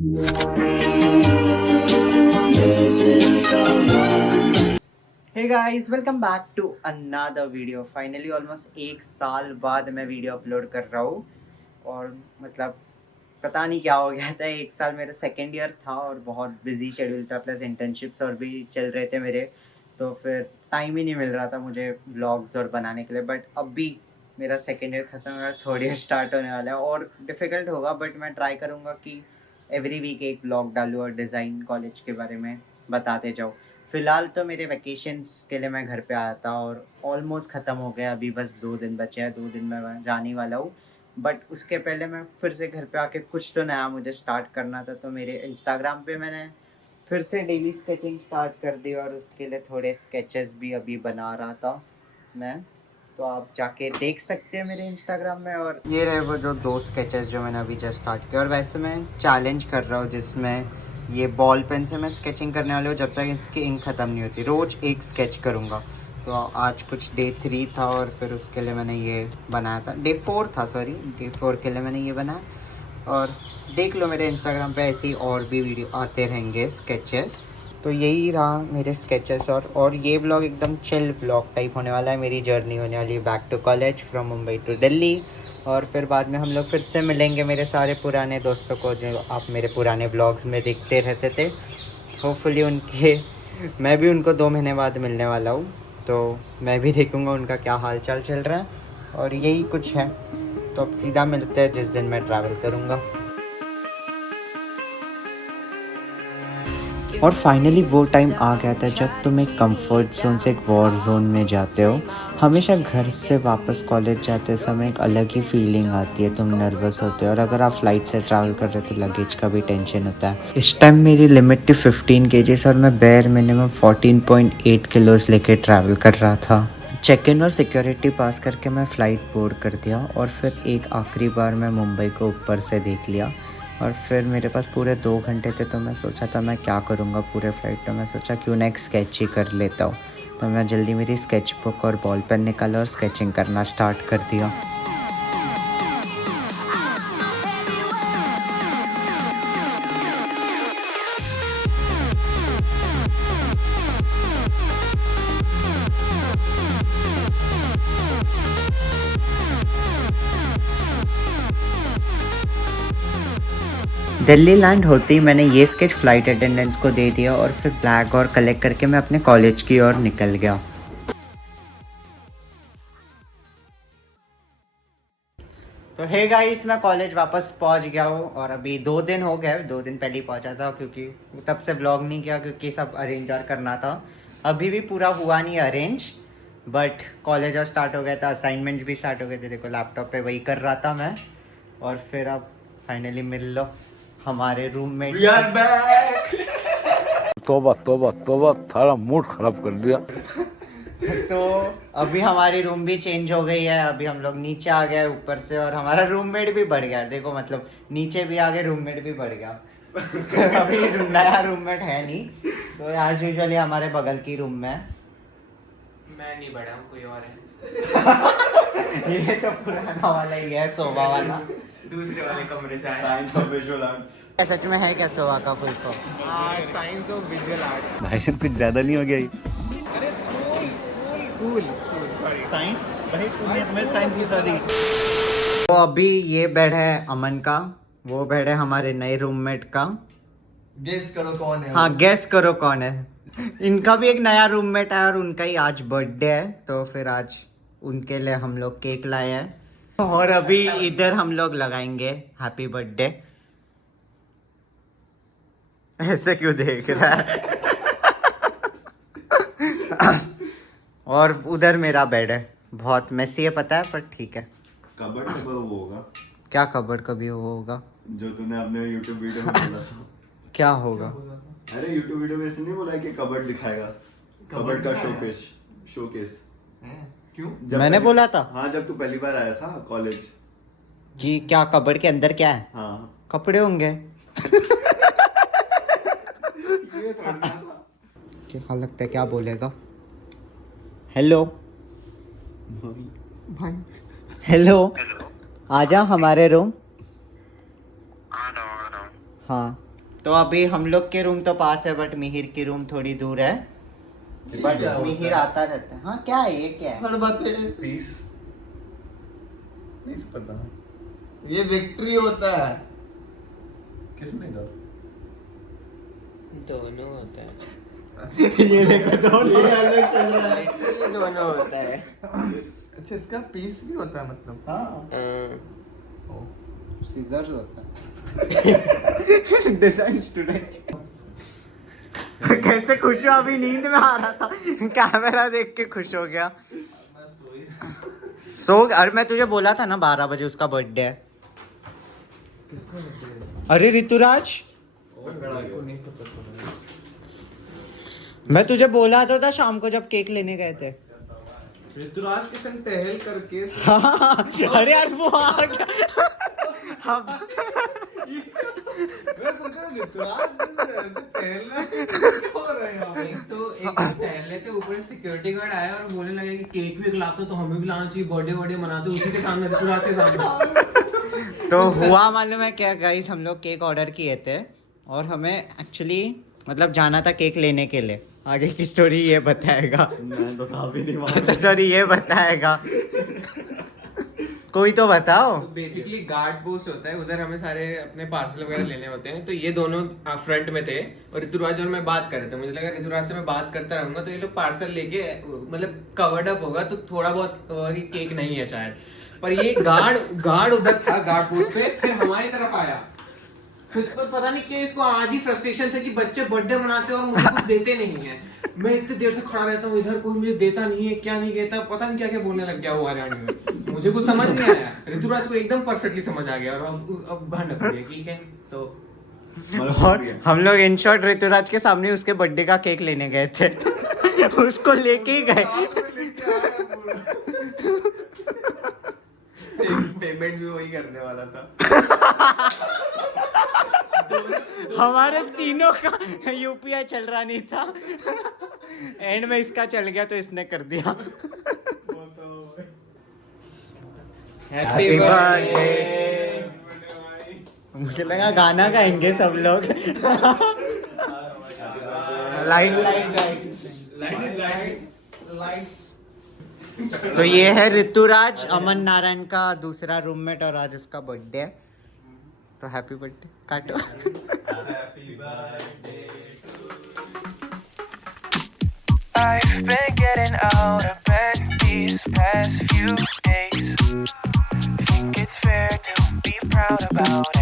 Hey guys, welcome back to another video. Finally almost एक साल बाद मैं वीडियो अपलोड कर रहा हूँ। और मतलब पता नहीं क्या हो गया था। एक साल मेरा सेकेंड ईयर था और बहुत बिजी शेड्यूल था, प्लस इंटर्नशिप्स और भी चल रहे थे मेरे, तो फिर टाइम ही नहीं मिल रहा था मुझे व्लॉग्स और बनाने के लिए। बट अभी मेरा सेकेंड ईयर ख़त्म हुआ, थर्ड ईयर स्टार्ट होने वाला है और डिफ़िकल्ट होगा, बट मैं ट्राई करूँगा कि एवरी वीक एक व्लॉग डालूँ और डिज़ाइन कॉलेज के बारे में बताते जाऊँ। फ़िलहाल तो मेरे वैकेशंस के लिए मैं घर पे आया था और ऑलमोस्ट ख़त्म हो गया। अभी बस 2 दिन बचे हैं, 2 दिन में मैं जाने वाला हूँ। बट उसके पहले मैं फिर से घर पे आके कुछ तो नया मुझे स्टार्ट करना था, तो मेरे इंस्टाग्राम पे मैंने फिर से डेली स्केचिंग स्टार्ट कर दी और उसके लिए थोड़े स्केचेस भी अभी बना रहा था मैं। तो आप जाके देख सकते हैं मेरे इंस्टाग्राम में। और ये रहे वो जो 2 स्केचेस जो मैंने अभी जस्ट स्टार्ट किया। और वैसे मैं चैलेंज कर रहा हूँ जिसमें ये बॉल पेन से मैं स्केचिंग करने वाली हूँ जब तक इसकी इंक ख़त्म नहीं होती। रोज़ एक स्केच करूँगा। तो आज कुछ डे 3 था और फिर उसके लिए मैंने ये बनाया था। डे 4 था, सॉरी, डे 4 के लिए मैंने ये बनाया। और देख लो मेरे इंस्टाग्राम पे ऐसे ही और भी वीडियो आते रहेंगे स्केचेस। तो यही रहा मेरे स्केचेस। और ये व्लॉग एकदम चिल व्लॉग टाइप होने वाला है। मेरी जर्नी होने वाली है back to college from Mumbai to Delhi. और फिर बाद में हम लोग फिर से मिलेंगे मेरे सारे पुराने दोस्तों को जो आप मेरे पुराने व्लॉग्स में देखते रहते थे। होपफुली उनके मैं भी उनको 2 महीने बाद मिलने वाला हूँ, तो मैं भी देखूँगा उनका क्या हाल चाल चल रहा है। और यही कुछ है। तो अब सीधा मिलते हैं जिस दिन मैं ट्रैवल करूँगा। और फाइनली वो टाइम आ गया था जब तुम एक कंफर्ट जोन से एक वॉर जोन में जाते हो। हमेशा घर से वापस कॉलेज जाते समय एक अलग ही फीलिंग आती है, तुम नर्वस होते हो। और अगर आप फ्लाइट से ट्रैवल कर रहे हो तो लगेज का भी टेंशन होता है। इस टाइम मेरी लिमिट थी 15 kgs और मैं बेयर मिनिमम 14.8 किलोज लेके ट्रैवल कर रहा था। चेक इन और सिक्योरिटी पास करके मैं फ़्लाइट बोर्ड कर दिया और फिर एक आखिरी बार मैं मुंबई को ऊपर से देख लिया। और फिर मेरे पास पूरे 2 घंटे थे, तो मैं सोचा था मैं क्या करूँगा पूरे फ्लाइट। तो मैं सोचा क्यों ना एक स्केच ही कर लेता हूँ। तो मैं जल्दी मेरी स्केच बुक और बॉल पेन निकाला और स्केचिंग करना स्टार्ट कर दिया। दिल्ली लैंड होते ही मैंने ये स्केच फ़्लाइट अटेंडेंट्स को दे दिया और फिर बैग और कलेक्ट करके मैं अपने कॉलेज की ओर निकल गया। तो हे गाइस, मैं कॉलेज वापस पहुंच गया हूँ और अभी 2 दिन हो गए। 2 दिन पहले ही पहुंचा था क्योंकि तब से व्लॉग नहीं किया क्योंकि सब अरेंज और करना था। अभी भी पूरा हुआ नहीं अरेंज, बट कॉलेज और स्टार्ट हो गया था, असाइनमेंट्स भी स्टार्ट हो गए थे। देखो लैपटॉप पे वही कर रहा था मैं। और फिर अब फाइनली मिल लो हमारे रूममेट। तोबा तोबा तोबा, थारा मूड खराब कर दिया। तो अभी हमारी रूम भी चेंज हो गई है। अभी हम लोग नीचे आ गए ऊपर से और हमारा रूममेट भी बढ़ गया। देखो मतलब नीचे भी आ गए, रूममेट भी बढ़ गया। अभी नया रूममेट है नहीं, तो एज यूजुअली हमारे बगल की रूम में मैं नहीं बढ़ा हूँ, कोई और है। ये तो पुराना वाला ही है, सोवा वाला। दूसरे वाले कमरे से आया। Science of visual art. सच में है क्या सोवा का full form? Science of visual art. भाई साहब कुछ ज्यादा नहीं हो गया ये? अरे स्कूल सॉरी। साइंस भाई तूने इसमें साइंस की सारी। तो अभी ये बेड है अमन का, वो बेड है हमारे नए रूममेट का। गेस करो कौन है? हाँ, गेस करो कौन है। इनका भी एक नया रूममेट है और उनका ही आज बर्थडे है, तो फिर आज उनके लिए हम लोग केक लाए हैं। और अभी इधर हम लोग लगाएंगे हैप्पी बर्थडे। ऐसे क्यों देख रहा है? और उधर मेरा बेड है, बहुत मेसी है पता है, पर ठीक है। कबर्ड कब वो होगा क्या कबर्ड कभी वो होगा? जो तूने अपने YouTube वीडियो में बोला था? क्या होगा? अरे YouTube वीडियो में इसने नहीं बोला कि कबर्ड दिखाएगा? कबर्ड का शोकेस क्यों? मैंने बोला था? हाँ, जब तू पहली बार आया था कॉलेज। कि क्या कबर्ड के अंदर क्या है? हाँ, कपड़े होंगे। ये थोड़ा था। क्या लगता है क्या बोलेगा? हेलो भाई, हेलो, आजा हमारे रूम। हाँ, तो अभी हम लोग के रूम तो पास है बट मिहिर की रूम थोड़ी दूर है, बट क्या होता मिहिर है? आता रहता है। हाँ क्या है ये, क्या है? हर बात में पीस पीस पता ये विक्ट्री होता है। किसने कहा? दोनों होता है, ये देखो दोनों अलग चल रहा है। लिटरली दोनों होता है। अच्छा इसका पीस भी होता है मतलब? हाँ हाँ। सीजर्स होता है। डिजाइन स्टूडेंट कैसे खुश हो, अभी नींद में आ रहा था, कैमरा देख के खुश हो गया। सो अरे मैं तुझे बोला था ना 12 बजे उसका बर्थडे है। किसको नहीं? अरे ऋतुराज, को नहीं पता चला। मैं तुझे बोला तो था शाम को जब केक लेने गए थे। ऋतुराज के संग टहल करके हाँ, अरे यार वो आ गया। हम मैं सोचा ऋतुराज टहलना हो रहा है यहाँ पे। एक तो टहल रहे थे, ऊपर सिक्योरिटी गार्ड आया और बोलने लगे कि केक भी लाते तो हमें भी लाना चाहिए, बर्थडे मनाते उसी के सामने, ऋतुराज के सामने। तो हुआ मालूम है क्या गाइस, हम लोग केक ऑर्डर किए थे और हमें एक्चुअली मतलब जाना था केक लेने के लिए। आगे की स्टोरी ये बताएगा। मैं तो था भी नहीं वहाँ। अच्छा सॉरी, ये बताएगा। कोई तो बताओ। तो बेसिकली गार्ड पोस्ट होता है उधर, हमें सारे अपने पार्सल वगैरह लेने होते हैं। तो ये दोनों फ्रंट में थे और ऋतुराज और मैं बात कर रहे थे। मुझे लगा ऋतुराज से मैं बात करता रहूंगा तो ये लोग पार्सल लेके मतलब कवर्ड अप होगा तो थोड़ा बहुत होगा कि केक नहीं है शायद। पर ये गार्ड उधर था, गार्ड पोस्ट पे, फिर हमारी तरफ आया। उसको पता नहीं क्यों इसको आज ही फ्रस्ट्रेशन था कि बच्चे बर्थडे मनाते हैं और मुझे कुछ देते नहीं है। मैं इतनी देर से खड़ा रहता हूँ इधर, कोई मुझे देता नहीं है, क्या नहीं देता, पता नहीं क्या क्या बोलने लग गया वो हरियाणा में। मुझे कुछ समझ नहीं आया। ऋतुराज को एकदम परफेक्टली समझ आ गया और अब भंड पड़ गया, ठीक है। तो और हम लोग इन शॉर्ट ऋतुराज के सामने उसके बर्थडे का केक लेने गए थे। उसको लेके ही गए। पेमेंट भी वही करने वाला था। हमारे तीनों का यूपीआई चल रहा नहीं था, एंड में इसका चल गया तो इसने कर दिया। Happy birthday. मुझे लगा गाना गाएंगे सब लोग। लाइट तो ये है ऋतुराज, अमन नारायण का दूसरा रूममेट और आज उसका बर्थडे है। तो हैप्पी बर्थडे काटो। I've been getting out of bed these past few days. Think it's fair to be proud about it.